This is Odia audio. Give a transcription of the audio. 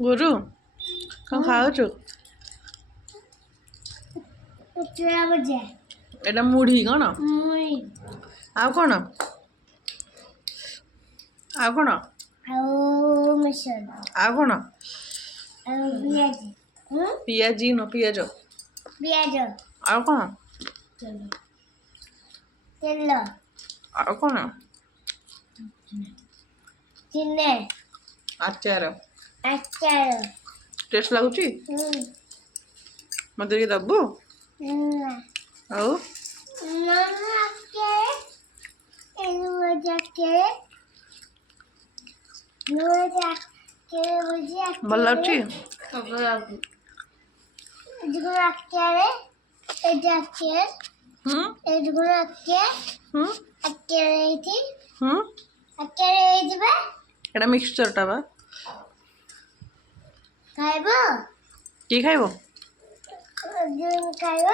ଗୁରୁ କ'ଣ ଖାଉଛୁ? ଏଇଟା ମୁଢ଼ି କ'ଣ? ଆଉ କ'ଣ? ଆଉ କ'ଣ? ଆଉ କ'ଣ? ପିଆଜି ନ ପିଆଜ ଆଉ କ'ଣ? ଆଉ କ'ଣ? ଆଚାର ଟେଷ୍ଟ ଲାଗୁଛି? ମତେ ଟିକେ ଦବୁ? ଆଉ ଭଲ ଲାଗୁଛି? ଏଟା ମିକ୍ସଚରଟା ବା ଖାଇବ କିଏ ଖାଇବ? ଖାଇବ